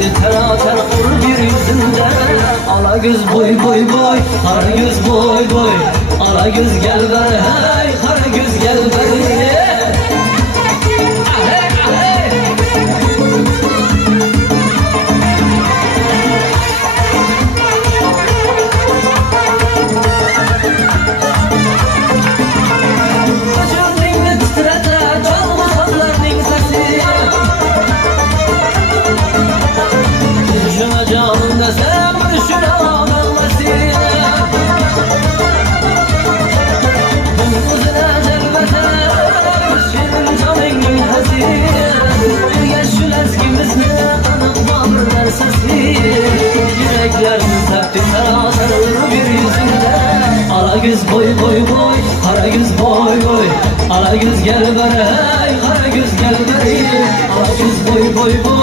sertti terater kur bir yüzünde. Ala göz boy boy boy, kara göz boy boy. Ala göz gel ver hey, kara göz gel ver. Canımda sen şuna ağlamasın. Uzuna celbete şirin canın hazin. Bir yaşlı ezgimizle kanıp bağırlar sesi. Yüreklerin sertti terater bir yüzünde. Ala göz boy boy boy, kara göz boy boy. Ala göz gel ver hey, kara göz gel ver. Ala göz boy boy boy.